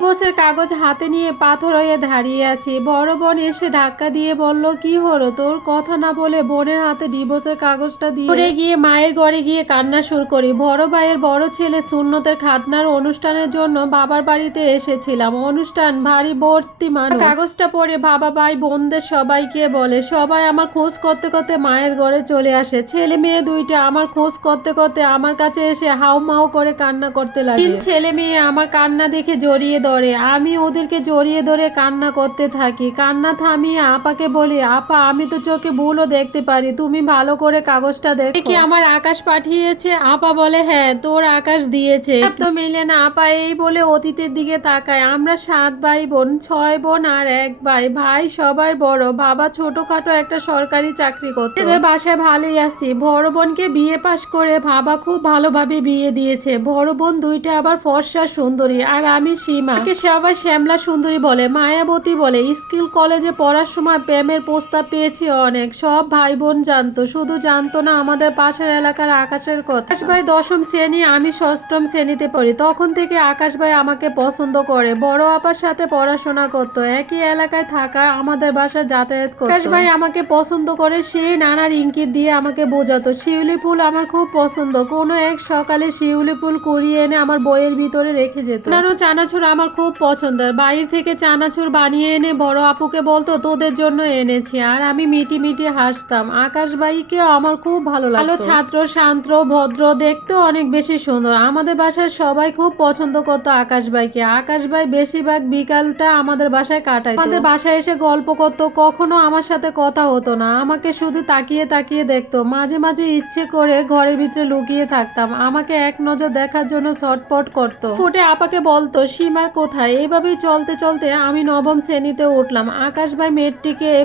ডিভোর্সের কাগজ হাতে নিয়ে পাথর হয়ে দাঁড়িয়ে আছি। বড় বোন এসে ধাক্কা দিয়ে বলল, কি হলো তোর? কথা না বলে বোনের হাতে ডিভোর্সের কাগজটা দিয়ে ঘুরে গিয়ে মায়ের ঘরে গিয়ে কান্না শুরু করি। বড় ভাইয়ের বড় ছেলে সুন্নতের খাতনার অনুষ্ঠানের জন্য বাবার বাড়িতে এসেছিলাম। অনুষ্ঠান ভারী ভর্তি মানুষ। কাগজটা পড়ে বাবা ভাই বোনদের সবাইকে বলে। সবাই আমার খোঁজ করতে করতে মায়ের ঘরে চলে আসে। ছেলে মেয়ে দুইটা আমার খোঁজ করতে করতে আমার কাছে এসে হাউ মাউ করে কান্না করতে লাগে। তিন ছেলে মেয়ে আমার কান্না দেখে জড়িয়ে ধরে। আমি ওদেরকে জড়িয়ে ধরে কান্না করতে থাকি। কান্না থামিয়ে আপাকে বলি, আপা আমি তো চোখে ভুলও দেখতে পারি, তুমি ভালো করে কাগজটা দেখো। কি আমার আকাশ পাঠিয়েছে? আপা বলে, হ্যাঁ তোর আকাশ দিয়েছে। তো মেলে না। আপা এই বলে অতীতের দিকে তাকায়। আমরা 7 ভাই বোন, 6 বোন আর 1 ভাই। ভাই সবাই বড়, বাবা ছোটখাটো একটা সরকারি চাকরি করতো। এদের বাসায় ভালোই আছি। বড় বোনকে বিয়ে পাশ করে বাবা খুব ভালোভাবে বিয়ে দিয়েছে। বড় বোন দুইটা আবার ফর্সা সুন্দরী, আর আমি সীমা। সবাই শ্যামলা সুন্দরী বলে, মায়াবতী বলে। স্কুল কলেজে পড়ার সময় প্রেমের প্রস্তাব পেয়েছি অনেক। সব ভাই বোন জানতো, শুধু জানতো না আমাদের পাশের এলাকার আকাশের কথা। আকাশ ভাই 10ম শ্রেণী, আমি 6ম শ্রেণীতে পড়ি। তখন থেকে আকাশ ভাই আমাকে পছন্দ করে। বড় আপার সাথে পড়াশোনা করতো, একই এলাকায় থাকা, আমাদের বাসায় যাতায়াত করতো। আকাশ ভাই আমাকে পছন্দ করে সে নানার ইঙ্গিত দিয়ে আমাকে বোঝাতো। শিউলি ফুল আমার খুব পছন্দ। কোনো এক সকালে শিউলি ফুল কুড়িয়ে এনে আমার বইয়ের ভিতরে রেখে যেত। চানাচুর আমার খুব পছন্দের। বাইরে থেকে চানাচুর বানিয়ে এনে বড় আপুকে বলতো, তোদের জন্য এনেছি। আর আমি মিটি মিটি হাসতাম। আকাশ ভাইকেও আমার খুব ভালো লাগতো। ভালো ছাত্র, শান্ত, ভদ্র, দেখতেও অনেক বেশি সুন্দর। আমাদের বাসায় সবাই খুব পছন্দ করতো আকাশ ভাইকে। আকাশ ভাই বেশিরভাগ বিকালটা আমাদের বাসায় কাটাইতো। আমাদের বাসায় এসে গল্প করতো। কখনো আমার সাথে কথা হতো না, আমাকে শুধু তাকিয়ে তাকিয়ে দেখতো। মাঝে মাঝে ইচ্ছে করে ঘরের ভিতরে লুকিয়ে থাকতাম। আমাকে এক নজর দেখার জন্য ছটপট করতো। ফুটে আপাকে বলতো, সীমা কোথায়? এইভাবেই চলতে চলতে আমি 9ম শ্রেণীতে উঠলাম। আকাশ ভাই মেট্রিকে A+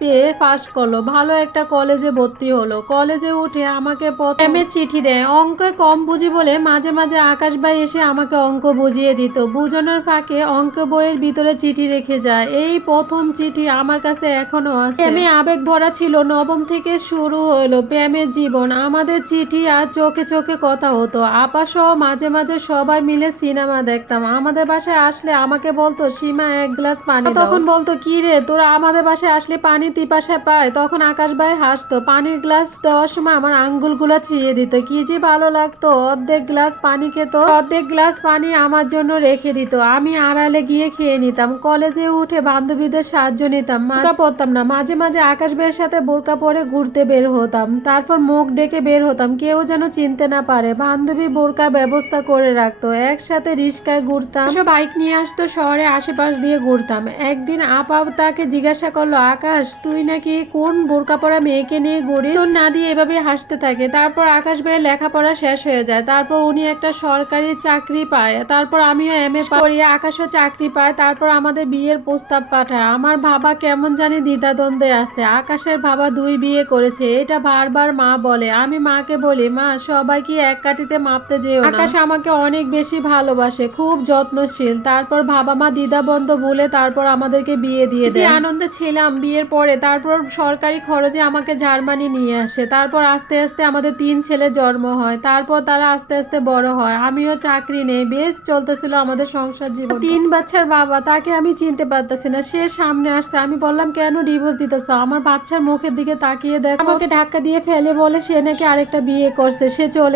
পেয়ে পাস করলো, ভালো একটা কলেজে ভর্তি হলো। কলেজে উঠে আমাকে প্রথমে চিঠি দেয়। অঙ্ক কম বুঝি বলে মাঝে মাঝে আকাশ ভাই এসে আমাকে অঙ্ক বুঝিয়ে দিত। বুঝানোর ফাঁকে অঙ্ক বইয়ের ভিতরে চিঠি রেখে যায়। এই প্রথম চিঠি আমার কাছে এখনো আছে। প্রেমে আবেগ ভরা ছিল। 9ম থেকে শুরু হলো প্রেমের জীবন। আমাদের চিঠি আর চোখে চোখে কথা হতো। আপা সহ মাঝে মাঝে সবাই মিলে সিনেমা দেখতাম। আমাদের বাসায় আসলে আমাকে বলতো, সীমা 1 গ্লাস পানি দাও। তখন বলতো, কি রে তোরা আমাদের বাসায় আসলে পানি পিপাসা পায়? তখন আকাশ ভাই হাসতো। পানির গ্লাস দেওয়ার সময় আমার আঙ্গুলগুলো ছিঁড়ে দিত। কি যে ভালো লাগতো। অর্ধেক গ্লাস পানি খেত, অর্ধেক গ্লাস পানি আমার জন্য রেখে দিত। আমি আড়ালে গিয়ে খেয়ে নিতাম। কলেজে উঠে বান্ধবীদের সাহায্য নিতাম। বোরকা পরতাম না। মাঝে মাঝে আকাশ ভাইয়ের সাথে বোরকা পরে ঘুরতে বের হতাম। তারপর মুখ ডেকে বের হতাম, কেউ যেন চিনতে না পারে। বান্ধবী বোরকা ব্যবস্থা করে রাখতো। একসাথে রিস্কায় ঘুরতাম। বাইক নিয়ে আসতো, শহরে আশেপাশ দিয়ে ঘুরতাম। একদিন আপা তাকে জিজ্ঞাসা করলো, আকাশ তুই নাকি কোন বোরকা পরা মেয়েকে নিয়ে ঘুরিস? তোর না দিয়ে এভাবে হাসতে থাকে। তারপর আকাশ ভাইয়ের লেখাপড়া শেষ হয়ে যায়। তারপর উনি একটা সরকারি চাকরি পায়। তারপর আমিও MA করি, আকাশও চাকরি পায়। তারপর আমাদের বিয়ের প্রস্তাব পাঠায়। আমার বাবা কেমন জানি দ্বিধাদ্বন্দ্বে আছে। আকাশের বাবা 2 বিয়ে করেছে, এটা বারবার মা বলে। আমি মাকে বলি, মা সবাই কি এক কাঠিতে মাপতে যেও না। আকাশ আমাকে অনেক বেশি ভালোবাসে, খুব যত্নশীল। তারপর বাবা মা দ্বিধাবন্ধ বলে তারপর আমাদেরকে বিয়ে দিয়ে দেয়। আনন্দে ছিলাম বিয়ের পরে। তারপর সরকারি খরচে আমাকে জার্মানি নিয়ে আসে। তারপর আস্তে আস্তে আমাদের 3 ছেলে জন্ম হয়। তারপর তারা আস্তে আস্তে বড় হয়। আমিও চাকরি নেই। বেশ চলতেছিল আমাদের সংসার জীবন। 3 বাচ্চার বাবা, তাকে আমি চিনতে পারতেছি না। সে সামনে আসছে। আমি বললাম, কেন ডিভোর্স দিতেছ? আমার বাচ্চার মুখের দিকে তাকিয়ে দেখ। আমাকে ধাক্কা দিয়ে ফেলে বলে সে নাকি আরেকটা বিয়ে করছে। সে চলে